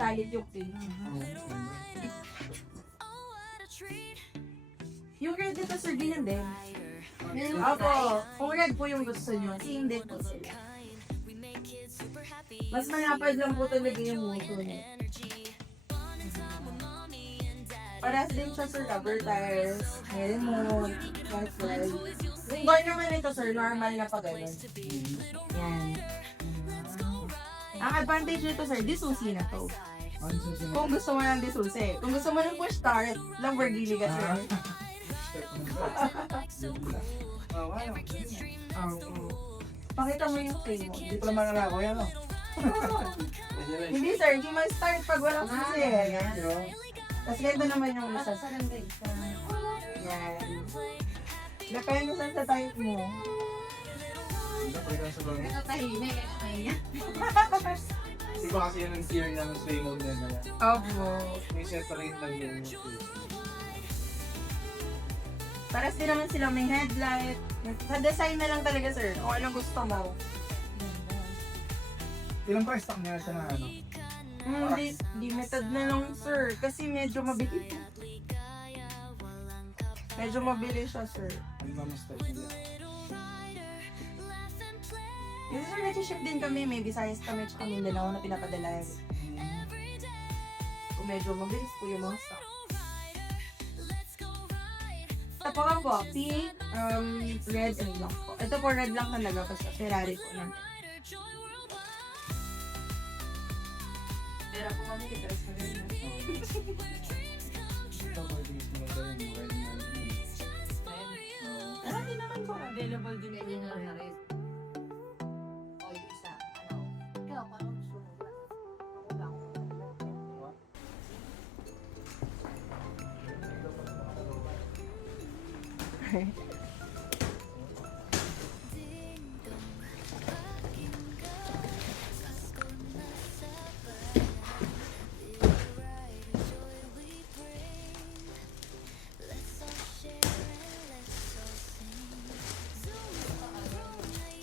metallic yung pink. Yung red dito, sir, ganyan din. Opo, kung red po yung gusto nyo, same din po sila. Mas malapad lang po talaga yung motor niya. Parehas din siya, sir, rubber tires, may remote, white light. Yung bar naman ito, sir, normal na pa ganun. Yan. Ang advantage nito, sir, disusi na to. Kung gusto mo ng disusi. Kung gusto mo ng push start, Lamborghini ka, sir. Pakita mo yung frame mo. Hindi pa naman ako yan, no? Hindi, sir, hindi ma-start pag walang susi. Tapos ganito naman yung isa. Yan. Depende saan sa type mo. Ito tahimik. Di ba kasi yun ang tier ng sway mode na yan? Opo. May separate lang yun. Paras din naman sila may headlight. Sa design na lang talaga, sir. Kung anong gusto mo. Ilang price tag niya siya na ano? Limited na lang, sir. Kasi medyo mabili. Medyo mabili siya, sir. Ano ba mas type niya? Kasi sir, nag-ship din kami. May Visayas kami at Mindanao na pinapadala. Kung medyo mabilis po yung mga stock. Ito lang po, pink, red, and black po. Ito po, red lang talaga kasi Ferrari po lang. Pero po kami, kita sa red na. Ito ba yung maganda yung red na Marami naman po. Available din na yun na red. O yung isa, ano? Ikaw, parang gusto mo ba? Ako lang.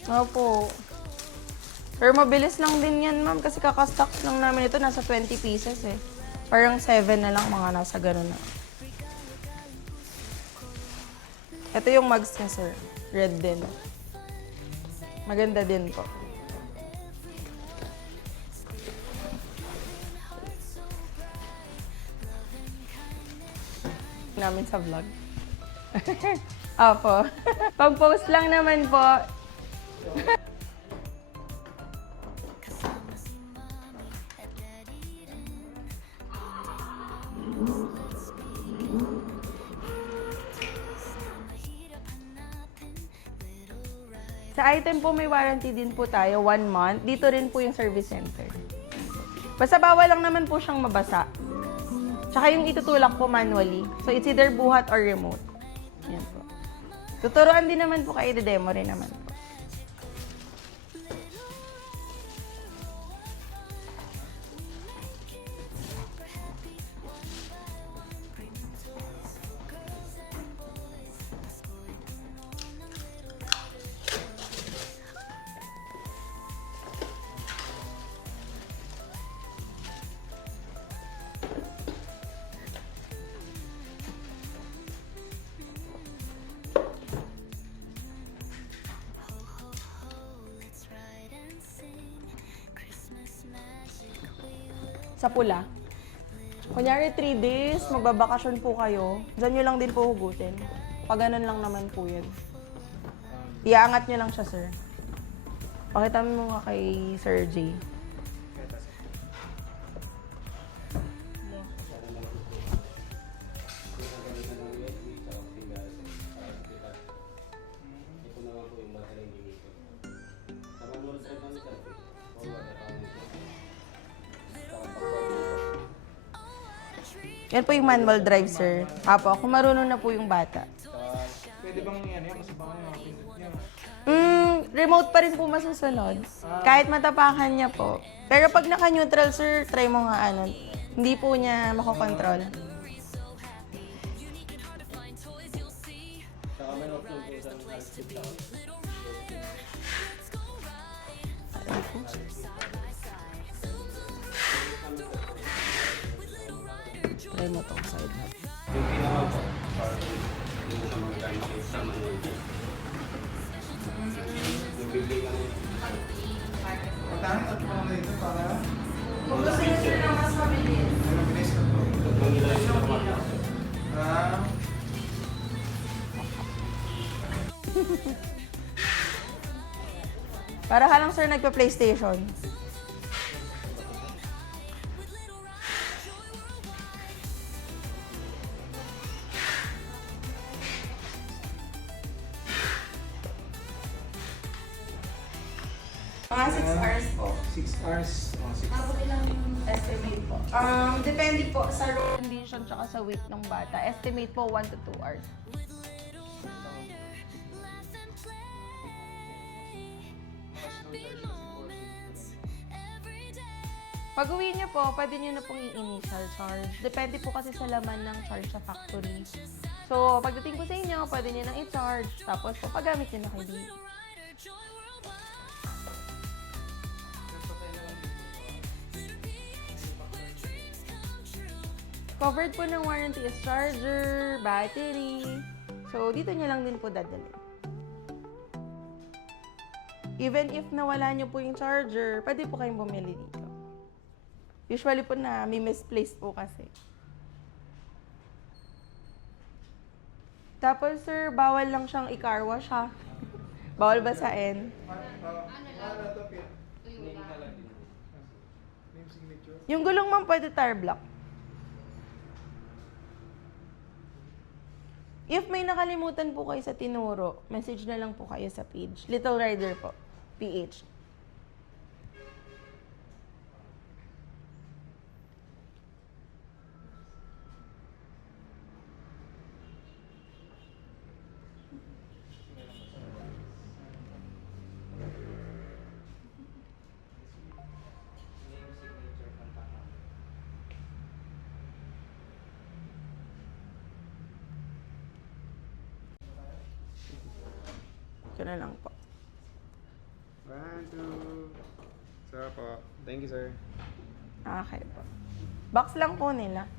Opo. Pero mabilis lang din yan, ma'am. Kasi kakastocks lang namin ito. Nasa 20 pieces eh. Parang 7 na lang mga nasa ganun na. Ito yung mugs niya, sir. Red din. Maganda din po. Namin sa vlog. Opo. Pag-post lang naman po. Sa item po may warranty din po tayo, 1 month. Dito rin po yung service center. Basta bawal lang naman po siyang mabasa. Tsaka yung itutulak po manually. So it's either buhat or remote. Yan po. Tuturuan din naman po kayo, demo rin naman po. Sa pula. Kunyari 3 days, magbabakasyon po kayo. Diyan nyo lang din po hugutin. Pag ganun lang naman po yun. Iaangat nyo lang siya, sir. Pakita mo nga kay Sir J. Yan po yung manual drive, sir. Apo, kung marunong na po yung bata. Pwede bang yan? Masubakan yung mga pinit niya? Remote pa rin po masusunod. Kahit matapakan niya po. Pero pag naka-neutral, sir, try mo nga ano. Hindi po niya makokontrol. try mo tong side na. Yung pinaka po, para hindi mo siya magagamit sa manual po. Yung bibig lang yun. Pagkano at mga dito para Kung gusto nyo sir na mas mabilis. mabilis na to. Tatlong ilaw yung pinaka. Ah, Para ka lang sir nagpa-PlayStation. Mga 6 hours po. 6 hours. Oh, 6 Ako ilang Estimate po. Depende po sa condition tsaka sa weight ng bata. Estimate po 1 to 2 hours. Pag uwi niyo po, pwede niyo na pong i-initial charge. Depende po kasi sa laman ng charge sa factory. So, pagdating po sa inyo, pwede niyo nang i-charge. Tapos po, paggamit niyo na kay baby. Covered po ng warranty is charger, battery. So, dito niyo lang din po dadalhin. Even if nawala niyo po yung charger, pwede po kayong bumili dito. Usually po na may misplaced po kasi. Tapos sir, bawal lang siyang i-car wash ha. Bawal basain. Yung gulong ma'am pwede tire block. If may nakalimutan po kayo sa tinuro, message na lang po kayo sa page. Little Rider po. PH. Ito na lang po. 1, 2. Sir po. Thank you, sir. Okay po. Box lang po nila.